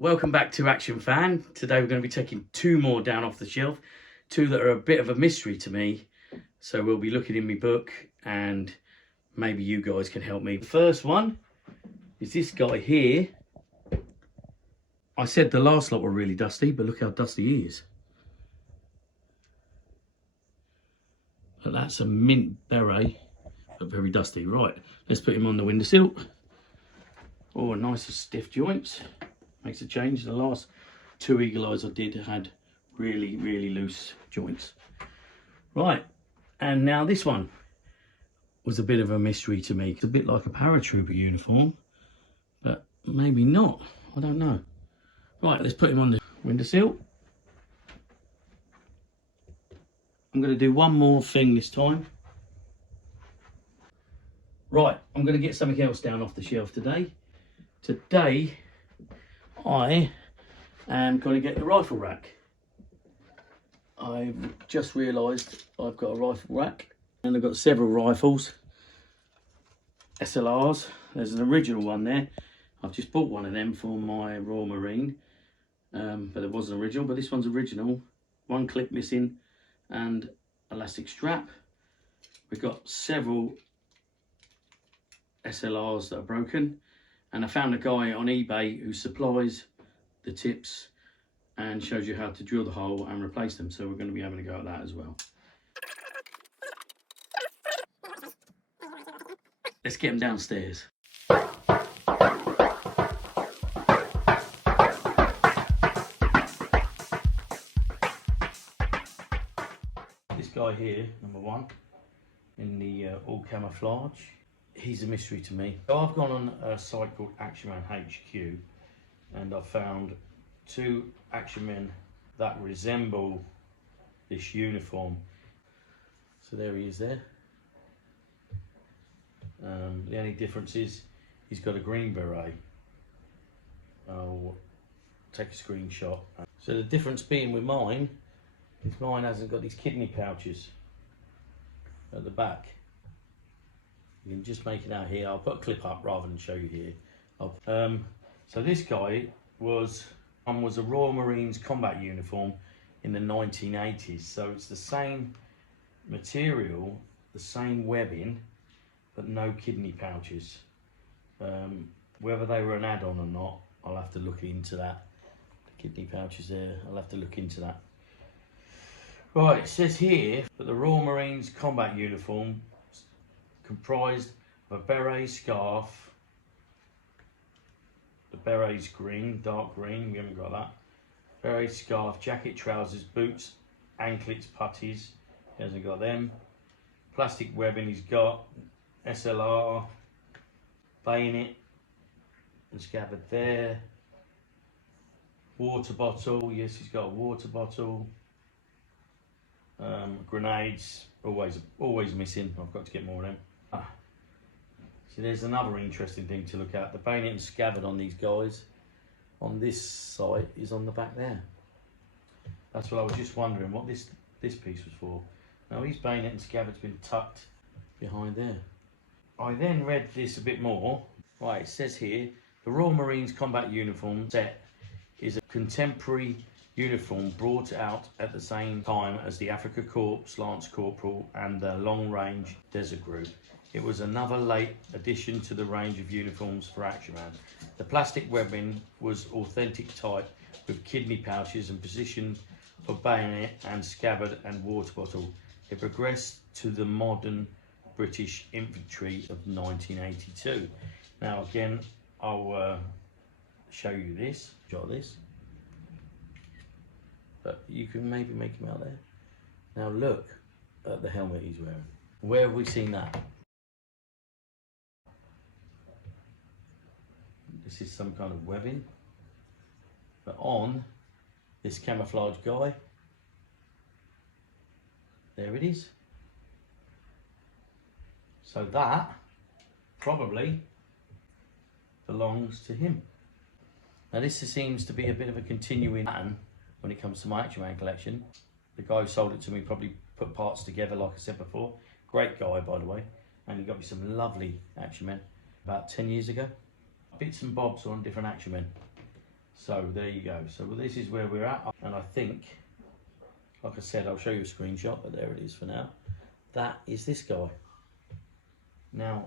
Welcome back to Action Fan. Today we're going to be taking two more down off the shelf, two that are a bit of a mystery to me. So we'll be looking in my book and maybe you guys can help me. The first one is this guy here. I said the last lot were really dusty, but look how dusty he is. But that's a mint beret, but very dusty. Right, let's put him on the windowsill. Oh, nice and stiff joints. Makes a change. The last two eagle eyes I did had really loose joints. Right, and now this one was a bit of a mystery to me. It's a bit like a paratrooper uniform, but maybe not. I don't know. Right, let's put him on the windowsill. I'm going to do one more thing this time. Right, I'm going to get something else down off the shelf today. Today, I am going to get the rifle rack. I've just realised I've got a rifle rack and I've got several rifles, SLRs. There's an original one there. I've just bought one of them for my Royal Marine, but it wasn't original, but this one's original. One clip missing and elastic strap. We've got several SLRs that are broken, and I found a guy on eBay who supplies the tips and shows you how to drill the hole and replace them, so we're going to be having a go at that as well. Let's get them downstairs. This guy here, number one, in the all camouflage, he's a mystery to me. So I've gone on a site called Action Man HQ and I've found two action men that resemble this uniform. So there he is there. The only difference is he's got a green beret. I'll take a screenshot. So the difference being with mine is mine hasn't got these kidney pouches at the back. You can just make it out here. I'll put a clip up rather than show you here. So this guy was a Royal Marines combat uniform in the 1980s. So it's the same material, the same webbing, but no kidney pouches. Whether they were an add-on or not, I'll have to look into that. The kidney pouches there, I'll have to look into that. Right, it says here that the Royal Marines combat uniform comprised of a beret, scarf. The beret's green, dark green, we haven't got that. Beret, scarf, jacket, trousers, boots, anklets, puttees, he hasn't got them. Plastic webbing he's got, SLR, bayonet and scabbard there. Water bottle, yes, he's got a water bottle. Grenades, always missing. I've got to get more of them. So there's another interesting thing to look at. The bayonet and scabbard on these guys on this site is on the back there. That's what I was just wondering what this piece was for. Now his bayonet and scabbard's been tucked behind there. I then read this a bit more. Right, it says here the Royal Marines combat uniform set is a contemporary uniform brought out at the same time as the Africa Corps, Lance Corporal and the Long Range Desert Group. It was another late addition to the range of uniforms for Action Man. The plastic webbing was authentic type with kidney pouches and position for bayonet and scabbard and water bottle. It progressed to the modern British infantry of 1982. Now again, I'll show you this, got this. But you can maybe make him out there. Now look at the helmet he's wearing. Where have we seen that? This is some kind of webbing. But on this camouflage guy, there it is. So that probably belongs to him. Now this seems to be a bit of a continuing pattern when it comes to my Action Man collection. The guy who sold it to me probably put parts together like I said before. Great guy, by the way. And he got me some lovely Action Men about 10 years ago. Bits and bobs on different Action Men. So there you go. So this is where we're at, and I think, like I said, I'll show you a screenshot, but there it is for now. That is this guy. Now,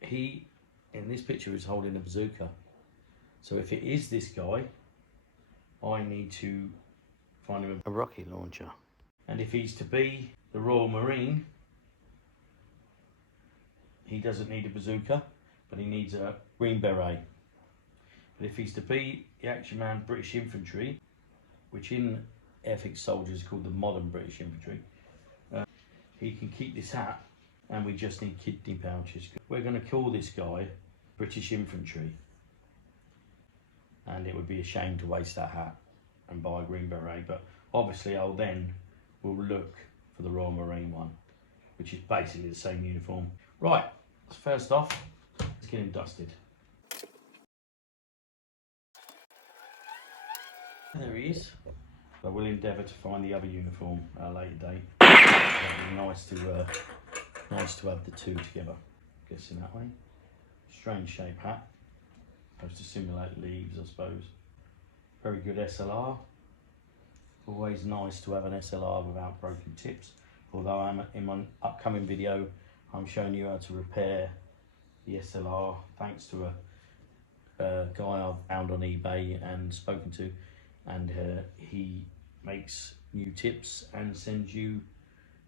he, in this picture, is holding a bazooka. So if it is this guy, I need to find him a rocket launcher. And if he's to be the Royal Marine, he doesn't need a bazooka, but he needs a green beret. But if he's to be the Action Man British Infantry, which in Airfix Soldiers is called the modern British Infantry, he can keep this hat, and we just need kidney pouches. We're going to call this guy British Infantry, and it would be a shame to waste that hat and buy a green beret, but obviously I'll then will look for the Royal Marine one, which is basically the same uniform. Right, first off, let's get him dusted. There he is. I will endeavour to find the other uniform at a later date. It'd be nice to have the two together. Guessing that way. Strange shape hat. Supposed to simulate leaves, I suppose. Very good SLR. Always nice to have an SLR without broken tips. Although in my upcoming video, I'm showing you how to repair the SLR thanks to a guy I've found on eBay and spoken to, and he makes new tips and sends you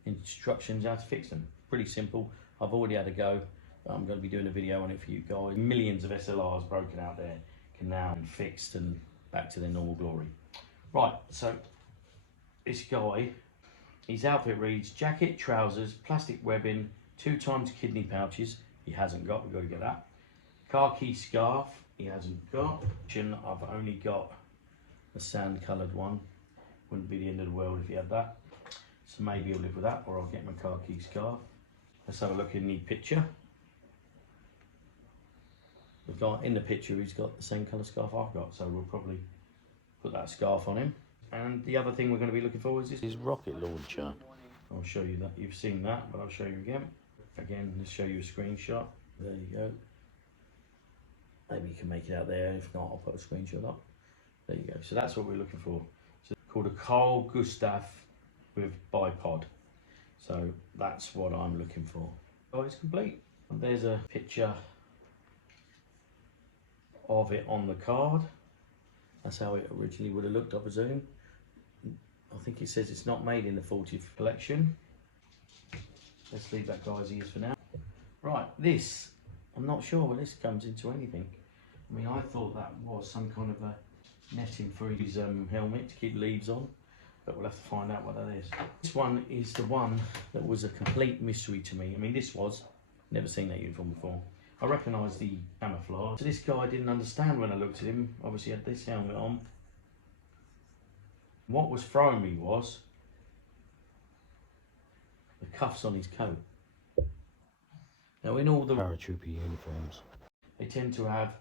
instructions how to fix them. Pretty simple. I've already had a go. I'm going to be doing a video on it for you guys. Millions of SLRs broken out there can now be fixed and back to their normal glory. Right, so this guy, his outfit reads jacket, trousers, plastic webbing, 2 times kidney pouches. He hasn't got, we've got to get that. Khaki scarf, he hasn't got. I've only got a sand coloured one. Wouldn't be the end of the world if he had that. So maybe he'll live with that, or I'll get my khaki scarf. Let's have a look in the picture. The guy in the picture, he's got the same colour scarf I've got, so we'll probably put that scarf on him. And the other thing we're going to be looking for is his rocket launcher. I'll show you that. You've seen that, but I'll show you again. Again, let's show you a screenshot. There you go. Maybe you can make it out there. If not, I'll put a screenshot up. There you go. So that's what we're looking for. So it's called a Carl Gustav with bipod. So that's what I'm looking for. Oh, it's complete. And there's a picture of it on the card. That's how it originally would have looked, I presume. I think it says it's not made in the 40th collection. Let's leave that guy's ears for now. Right, this, I'm not sure where this comes into anything. I mean, I thought that was some kind of a netting for his helmet to keep leaves on, but we'll have to find out what that is. This one is the one that was a complete mystery to me. I mean, this was, never seen that uniform before. I recognise the camouflage. So this guy I didn't understand when I looked at him. Obviously he had this helmet on. What was throwing me was the cuffs on his coat. Now in all the paratrooper uniforms, they tend to have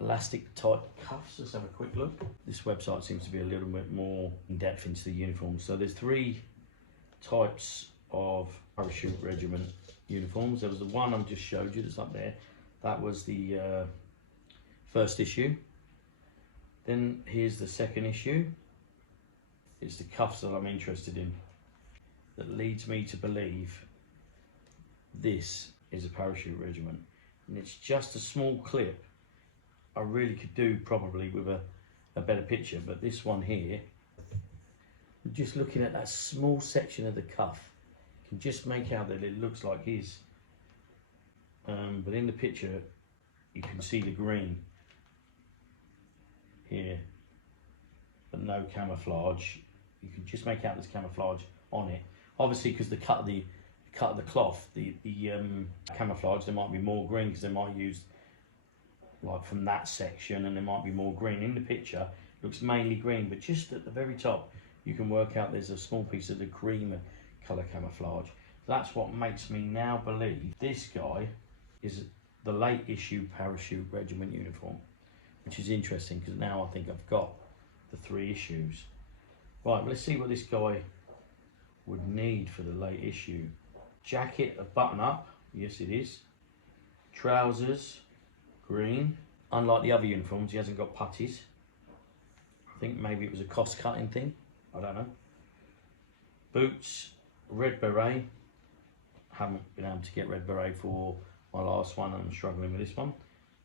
elastic type cuffs. Let's have a quick look. This website seems to be a little bit more in depth into the uniforms. So there's 3 types of parachute regiment uniforms. There was the one I just showed you that's up there. That was the first issue. Then here's the second issue. It's the cuffs that I'm interested in. That leads me to believe this is a parachute regiment. And it's just a small clip. I really could do probably with a better picture, but this one here, just looking at that small section of the cuff, can just make out that it looks like his. But in the picture, you can see the green here, but no camouflage. You can just make out there's camouflage on it. Obviously, because the cut of the cloth, the camouflage, there might be more green because they might use like from that section, and there might be more green. In the picture, it looks mainly green, but just at the very top, you can work out there's a small piece of the cream colour camouflage. That's what makes me now believe this guy is the late issue parachute regiment uniform, which is interesting because now I think I've got the 3 issues. Right, let's see what this guy would need for the late issue. Jacket, a button up, yes it is. Trousers, green. unlike the other uniforms, he hasn't got putties. I think maybe it was a cost-cutting thing. I don't know. Boots, red beret. Haven't been able to get red beret for my last one, and I'm struggling with this one.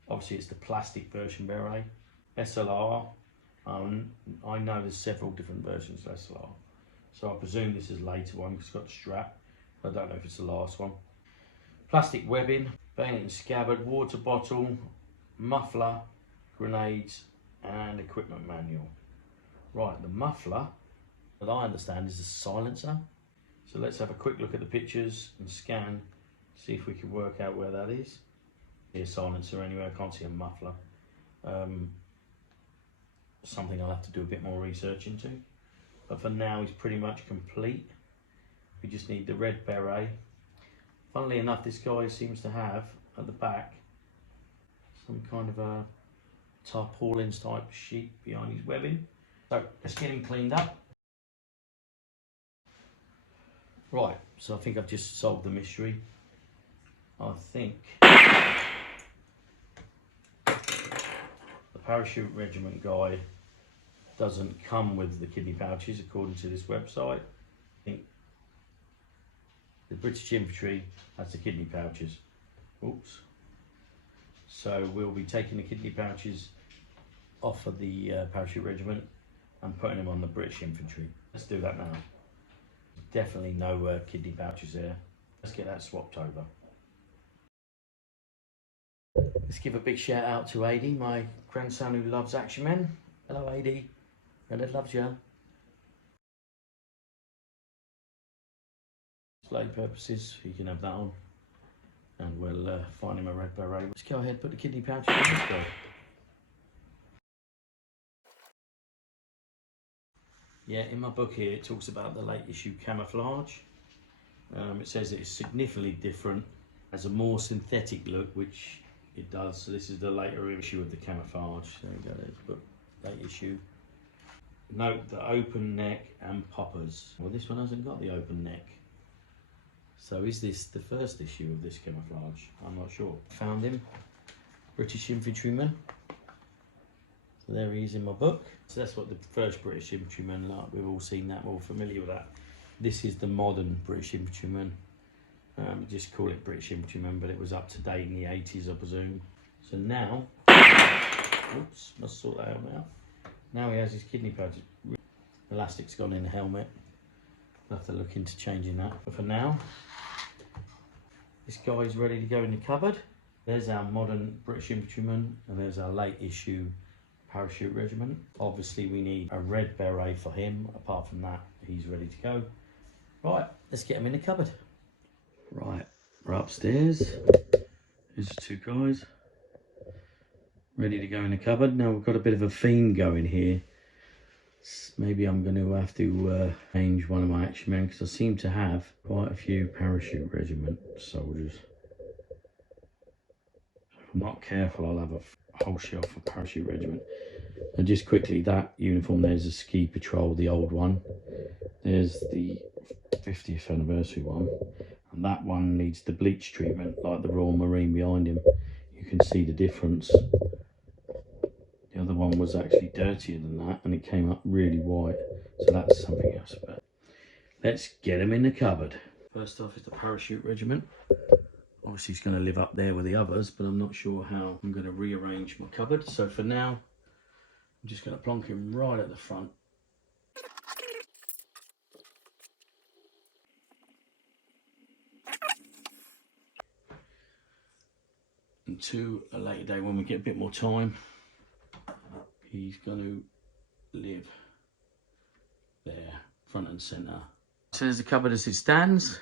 Obviously, it's the plastic version beret. SLR. I know there's several different versions of SLR, so I presume this is the later one because it's got the strap. I don't know if it's the last one. Plastic webbing, bayonet and scabbard, water bottle, muffler, grenades, and equipment manual. Right, the muffler, that I understand, is a silencer. So let's have a quick look at the pictures and scan, see if we can work out where that is. Here's a silencer anyway, I can't see a muffler. Something I'll have to do a bit more research into. But for now, he's pretty much complete. We just need the red beret. Funnily enough, this guy seems to have, at the back, some kind of a tarpaulins type sheet behind his webbing. So let's get him cleaned up. Right, so I think I've just solved the mystery. I think the parachute regiment guide doesn't come with the kidney pouches according to this website. I think the British Infantry has the kidney pouches. Oops. So we'll be taking the kidney pouches off of the parachute regiment and putting them on the British Infantry. Let's do that now. Definitely no kidney pouches there. Let's get that swapped over. Let's give a big shout out to Adi, my grandson who loves Action Men. Hello Adi, and loves you. Display purposes, you can have that on. And we'll find him a red beret. Let's go ahead and put the kidney pouch in this guy. Yeah, in my book here it talks about the late issue camouflage. It says it's significantly different, has a more synthetic look, which it does. So this is the later issue of the camouflage. There we go, there's the book, late issue. Note the open neck and poppers. Well, this one hasn't got the open neck. So is this the first issue of this camouflage? I'm not sure. Found him, British infantryman. So there he is in my book. So that's what the first British infantryman like. We've all seen that, we're all familiar with that. This is the modern British infantryman. Just call it British infantryman, but it was up to date in the 80s, I presume. So now, oops, must sort that out now. Now he has his kidney pouches. Elastic's gone in the helmet. I'll have to look into changing that. But for now, this guy's ready to go in the cupboard. There's our modern British infantryman, and there's our late issue parachute regiment. Obviously we need a red beret for him. Apart from that, he's ready to go. Right, let's get him in the cupboard. Right, we're upstairs. Here's the two guys ready to go in the cupboard. Now we've got a bit of a theme going here. Maybe I'm going to have to change one of my action men, because I seem to have quite a few parachute regiment soldiers. If I'm not careful, I'll have a whole shelf of parachute regiment. And just quickly, that uniform, there's a ski patrol, the old one. There's the 50th anniversary one, and that one needs the bleach treatment like the Royal Marine behind him. You can see the difference. The other one was actually dirtier than that, and it came up really white, so that's something else. But let's get him in the cupboard. First off is the parachute regiment. Obviously he's going to live up there with the others, but I'm not sure how I'm going to rearrange my cupboard. So for now, I'm just going to plonk him right at the front. And to a later day when we get a bit more time, he's going to live there, front and centre. So there's the cupboard as it stands.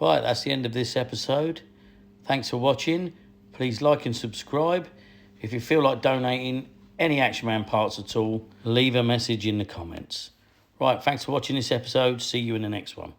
Right, that's the end of this episode. Thanks for watching. Please like and subscribe. If you feel like donating any Action Man parts at all, leave a message in the comments. Right, thanks for watching this episode. See you in the next one.